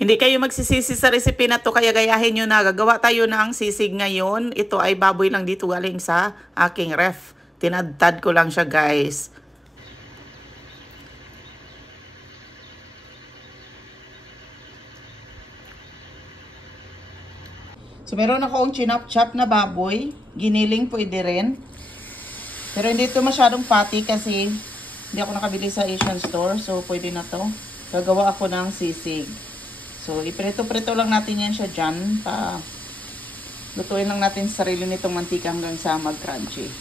Hindi kayo magsisisi sa recipe na to, kaya gayahin nyo na. Gagawa tayo ng sisig ngayon. Ito ay baboy lang dito galing sa aking ref. Tinadtad ko lang siya, guys. So, meron akong chinop-chop na baboy. Giniling pwede rin. Pero hindi ito masyadong patty kasi hindi ako nakabili sa Asian store. So, pwede na to. Gagawa ako ng sisig. So, iprito-prito lang natin yan siya dyan. Lutuin lang natin sa sarili nitong mantika hanggang sa mag-crunchy.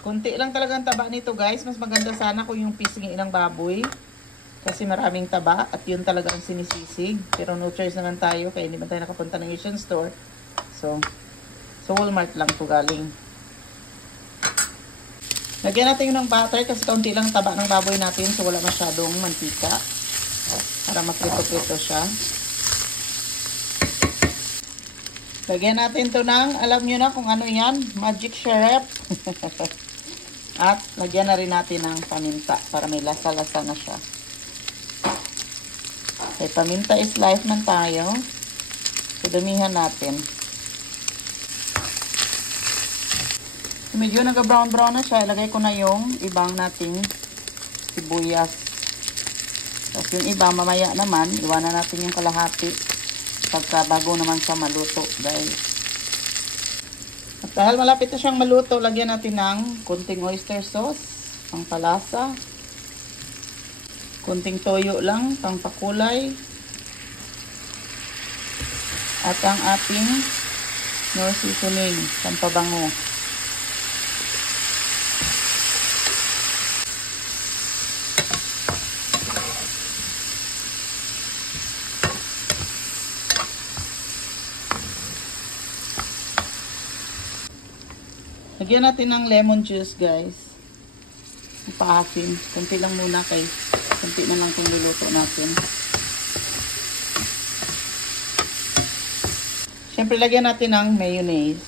Kunti lang talaga ang taba nito, guys. Mas maganda sana kung yung pisngi ng baboy. Kasi maraming taba at yun talaga ang sinisisig. Pero no choice naman tayo kaya hindi man tayo nakapunta ng Asian store. So Walmart lang to galing. Lagyan natin yung ng butter kasi kaunti lang taba ng baboy natin. So wala masyadong mantika. Para makrito-krito siya. Lagyan natin to ng, alam nyo na kung ano yan, magic syrup. At lagyan na rin natin ng paminta para may lasa-lasa na siya. Okay, paminta is life man tayo. So, damihan natin. So, medyo nag-brown-brown na siya. Ilagay ko na yung ibang nating sibuyas. Tapos yung iba, mamaya naman, iwanan natin yung kalahati pagka bago naman siya maluto, guys. At dahil malapit na siyang maluto, lagyan natin ng kunting oyster sauce, pang palasa. Kunting toyo lang, pang pakulay. At ang ating no seasoning, pang pabango. Lagyan natin ng lemon juice, guys. Paasin. Kunti lang muna kay kunti na lang itong luluto natin. Siyempre, lagyan natin ng mayonnaise.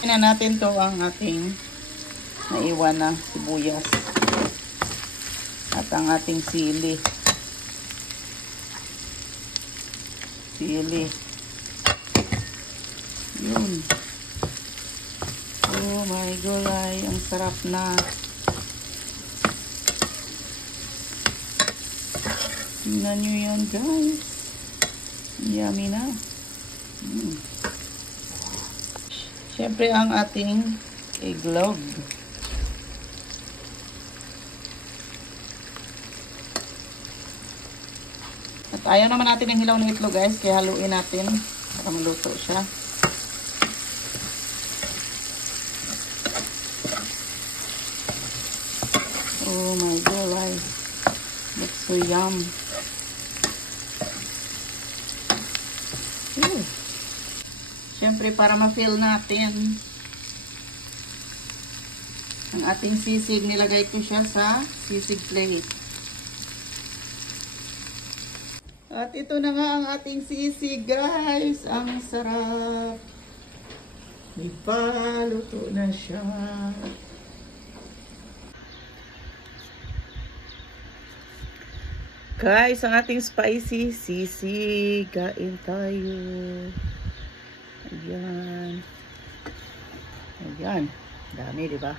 Tingnan natin to ang ating naiwan na sibuyas. At ang ating sili. Sili. Yun. Oh my gulay. Ang sarap na. Tingnan nyo yan, guys. Yummy na. Siyempre ang ating iglog. At ayaw naman natin ng hilaw ng itlog, guys. Kaya haluin natin para maluto siya. Oh my God. Looks so yum. Siyempre, para ma-feel natin ang ating sisig, nilagay ko siya sa sisig plate. At ito na nga ang ating sisig, guys. Ang sarap. May paluto na siya. Guys, ang ating spicy sisig. Kain tayo. Ayan. Ayan. Dami, diba?